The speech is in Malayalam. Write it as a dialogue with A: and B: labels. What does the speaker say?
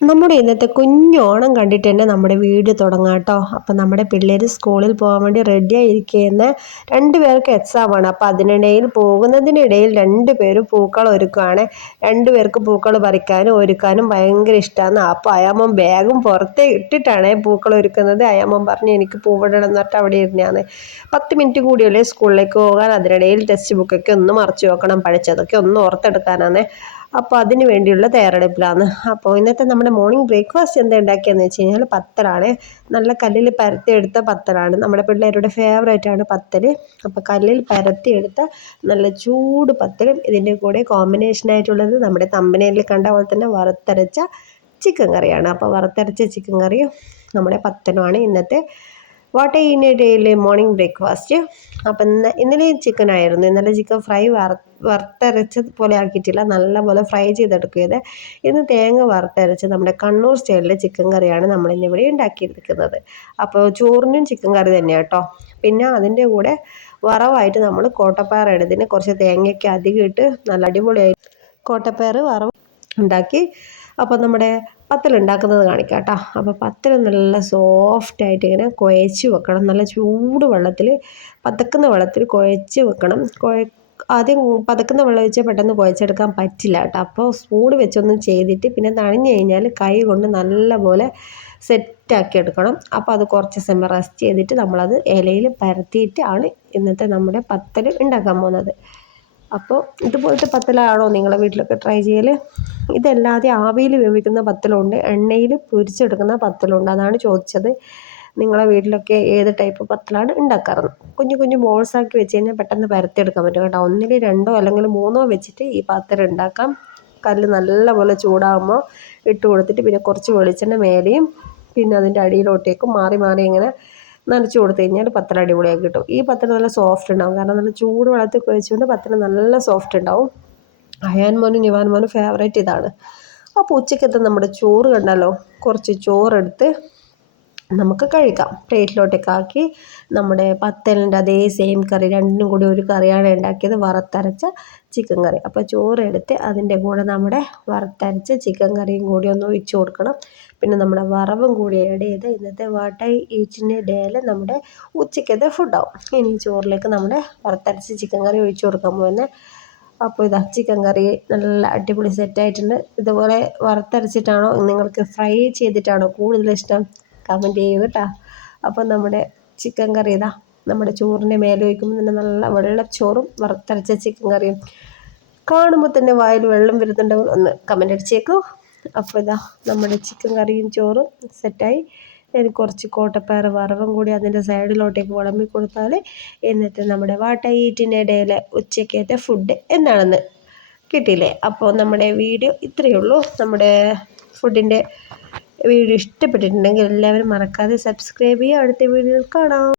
A: നമ്മുടെ ഇന്നത്തെ കുഞ്ഞോണം കണ്ടിട്ട് തന്നെ നമ്മുടെ വീട് തുടങ്ങാം കേട്ടോ. അപ്പം നമ്മുടെ പിള്ളേർ സ്കൂളിൽ പോകാൻ വേണ്ടി റെഡി ആയിരിക്കുന്ന രണ്ട് പേർക്ക് എക്സാമാണ് അപ്പം അതിനിടയിൽ പോകുന്നതിനിടയിൽ രണ്ട് പേരും പൂക്കൾ ഒരുക്കുകയാണ് രണ്ട് പേർക്ക് പൂക്കൾ പറിക്കാനും ഒരുക്കാനും ഭയങ്കര ഇഷ്ടമാണ് അപ്പോൾ അയാമൻ ബാഗും പുറത്തെ ഇട്ടിട്ടാണ് പൂക്കൾ ഒരുക്കുന്നത്. അയാമൻ പറഞ്ഞു എനിക്ക് പൂവിടണം എന്നിട്ട് അവിടെ ഇരുന്നാണ്. പത്ത് മിനിറ്റ് കൂടിയല്ലേ സ്കൂളിലേക്ക് പോകാൻ. അതിനിടയിൽ ടെക്സ്റ്റ് ബുക്കൊക്കെ ഒന്ന് മറച്ചു വെക്കണം. പഠിച്ചതൊക്കെ ഒന്ന് ഓർത്തെടുക്കാനാണ്. അപ്പോൾ അതിന് വേണ്ടിയുള്ള തയ്യാറെടുപ്പിലാണ്. അപ്പോൾ ഇന്നത്തെ നമ്മുടെ മോർണിംഗ് ബ്രേക്ക്ഫാസ്റ്റ് എന്താ ഉണ്ടാക്കിയെന്ന് വെച്ച് കഴിഞ്ഞാൽ പത്തലാണ്. നല്ല കല്ലിൽ പരത്തിയെടുത്ത പത്തലാണ്. നമ്മുടെ പിള്ളേരുടെ ഫേവറേറ്റ് ആണ് പത്തൽ അപ്പോൾ കല്ലിൽ പരത്തിയെടുത്ത നല്ല ചൂട് പത്തലും ഇതിന്റെ കൂടെ കോമ്പിനേഷൻ ആയിട്ടുള്ളത് നമ്മുടെ തമ്പനയിൽ കണ്ട പോലെ തന്നെ വറുത്തരച്ച ചിക്കൻ കറിയാണ്. അപ്പോൾ വറുത്തരച്ച ചിക്കൻ കറിയും നമ്മുടെ പത്തലുമാണ് ഇന്നത്തെ വാട്ട് എ ഡേയിലെ മോർണിംഗ് ബ്രേക്ക്ഫാസ്റ്റ് അപ്പം ഇന്ന് ഇന്നലെ ചിക്കൻ ആയിരുന്നു. ഇന്നലെ ചിക്കൻ ഫ്രൈ വറ വറുത്തരച്ചത് പോലെ ആക്കിയിട്ടില്ല. നല്ലപോലെ ഫ്രൈ ചെയ്തെടുക്കുകയത് ഇന്ന് തേങ്ങ വറുത്തരച്ച് നമ്മുടെ കണ്ണൂർ സ്റ്റൈലിലെ ചിക്കൻ കറിയാണ് നമ്മൾ ഇന്നിവിടെ ഉണ്ടാക്കിയിരിക്കുന്നത്. അപ്പോൾ ചോറിനും ചിക്കൻ കറി തന്നെയാണ് കേട്ടോ പിന്നെ അതിന്റെ കൂടെ വറവായിട്ട് നമ്മൾ കോട്ടപ്പാറ എടുത്തിന് കുറച്ച് തേങ്ങയൊക്കെ അധികം ഇട്ട് നല്ല അടിപൊളിയായി കോട്ടപ്പയർ വറവ് ഉണ്ടാക്കി അപ്പോൾ നമ്മുടെ പത്തലുണ്ടാക്കുന്നത് കാണിക്കാം കേട്ടോ അപ്പോൾ പത്തൽ നല്ല സോഫ്റ്റായിട്ട് ഇങ്ങനെ കുഴച്ച് വെക്കണം. നല്ല ചൂട് വെള്ളത്തിൽ പതക്കുന്ന വെള്ളത്തിൽ കുഴച്ച് വെക്കണം. കുഴ ആദ്യം പതക്കുന്ന വെള്ളം വെച്ച് പെട്ടെന്ന് കുഴച്ചെടുക്കാൻ പറ്റില്ല കേട്ടോ. അപ്പോൾ സ്പൂൺ വെച്ചൊന്നും ചെയ്തിട്ട് പിന്നെ നനഞ്ഞു കഴിഞ്ഞാൽ കൈ കൊണ്ട് നല്ലപോലെ സെറ്റാക്കി എടുക്കണം. അപ്പോൾ അത് കുറച്ച് സമയം റെസ്റ്റ് ചെയ്തിട്ട് നമ്മളത് ഇലയിൽ പരത്തിയിട്ട് ആണ് ഇന്നത്തെ നമ്മുടെ പത്തൽ ഉണ്ടാക്കാൻ പോകുന്നത്. അപ്പോൾ ഇതുപോലത്തെ പത്തലാണോ നിങ്ങളെ വീട്ടിലൊക്കെ ട്രൈ ചെയ്യൽ ഇതല്ലാതെ ആവിയിൽ വേവിക്കുന്ന പത്തലുണ്ട് എണ്ണയിൽ പൊരിച്ചെടുക്കുന്ന പത്തലുണ്ട് അതാണ് ചോദിച്ചത്. നിങ്ങളെ വീട്ടിലൊക്കെ ഏത് ടൈപ്പ് പത്തലാണ് ഉണ്ടാക്കാറ്? കുഞ്ഞു കുഞ്ഞു ബോൾസ് ആക്കി വെച്ച് കഴിഞ്ഞാൽ പെട്ടെന്ന് പരത്തിയെടുക്കാൻ പറ്റും കേട്ടോ. ഒന്നിൽ രണ്ടോ അല്ലെങ്കിൽ മൂന്നോ വെച്ചിട്ട് ഈ പത്തൽ ഉണ്ടാക്കാം. കല്ല് നല്ലപോലെ ചൂടാകുമ്പോൾ ഇട്ട് കൊടുത്തിട്ട് പിന്നെ കുറച്ച് വെളിച്ചെണ്ണ മേലെയും പിന്നെ അതിന്റെ അടിയിലോട്ടേക്കും മാറി മാറി ഇങ്ങനെ നനച്ച് കൊടുത്തു കഴിഞ്ഞാൽ പത്തൽ അടിപൊളിയായി കിട്ടും. ഈ പത്തൽ നല്ല സോഫ്റ്റ് ഉണ്ടാവും. കാരണം നല്ല ചൂട് വെള്ളത്തിൽ കുഴച്ചുകൊണ്ട് പത്തൽ നല്ല സോഫ്റ്റ് ഉണ്ടാവും. അയാൻ മോനും നിവാൻ മോനും ഫേവറേറ്റ് ഇതാണ്. അപ്പോൾ ഉച്ചക്കത്തെ നമ്മുടെ ചോറ് കണ്ടല്ലോ? കുറച്ച് ചോറെടുത്ത് നമുക്ക് കഴിക്കാം. പ്ലേറ്റിലോട്ടൊക്കെ ആക്കി നമ്മുടെ പത്തലിന്റെ അതേ സെയിം കറി രണ്ടിനും കൂടി ഒരു കറിയാണ് ഉണ്ടാക്കിയത് വറുത്തരച്ച ചിക്കൻ കറി. അപ്പോൾ ചോറ് എടുത്ത് അതിന്റെ കൂടെ നമ്മുടെ വറുത്തരച്ച ചിക്കൻ കറിയും കൂടി ഒന്ന് ഒഴിച്ചു കൊടുക്കണം. പിന്നെ നമ്മുടെ വറവും കൂടി ആഡ് ചെയ്ത് ഇന്നത്തെ വാട്ടൈ ഈച്ചിന്റെ ഡേയിൽ നമ്മുടെ ഉച്ചക്കത്തെ ഫുഡാവും ഇനി ചോറിലേക്ക് നമ്മുടെ വറുത്തരച്ച ചിക്കൻ കറി ഒഴിച്ചു കൊടുക്കാൻ പോകുന്നത് അപ്പോൾ ഇതാ ചിക്കൻ കറി നല്ല അടിപൊളി സെറ്റായിട്ടുണ്ട് ഇതുപോലെ വറുത്തരച്ചിട്ടാണോ നിങ്ങൾക്ക് ഫ്രൈ ചെയ്തിട്ടാണോ കൂടുതൽ ഇഷ്ടം? കമന്റ് ചെയ്യുക കേട്ടോ അപ്പോൾ നമ്മുടെ ചിക്കൻ കറി ഇതാ. നമ്മുടെ ചോറിന്റെ മേലെ വയ്ക്കുമ്പോൾ തന്നെ നല്ല വെള്ളച്ചോറും വറുത്തരച്ച ചിക്കൻ കറിയും. കാണുമ്പോൾ തന്നെ വായിൽ വെള്ളം വരുന്നുണ്ടെങ്കിൽ ഒന്ന് കമന്റ് അടിച്ചേക്കൂ. അപ്പോൾ ഇതാ നമ്മുടെ ചിക്കൻ കറിയും ചോറും സെറ്റായി ഇനി കുറച്ച് കോട്ടപ്പയർ വറവും കൂടി അതിന്റെ സൈഡിലോട്ടേക്ക് വിളമ്പി കൊടുത്താൽ എന്നിട്ട് നമ്മുടെ വാട്ടയിറ്റിനിടയിലെ ഉച്ചക്കത്തെ ഫുഡ് എന്താണെന്ന് കിട്ടിയില്ലേ? അപ്പോൾ നമ്മുടെ വീഡിയോ ഇത്രയേ ഉള്ളൂ. നമ്മുടെ ഫുഡിന്റെ വീഡിയോ ഇഷ്ടപ്പെട്ടിട്ടുണ്ടെങ്കിൽ എല്ലാവരും മറക്കാതെ സബ്സ്ക്രൈബ് ചെയ്യുക. അടുത്ത വീഡിയോയിൽ കാണാം.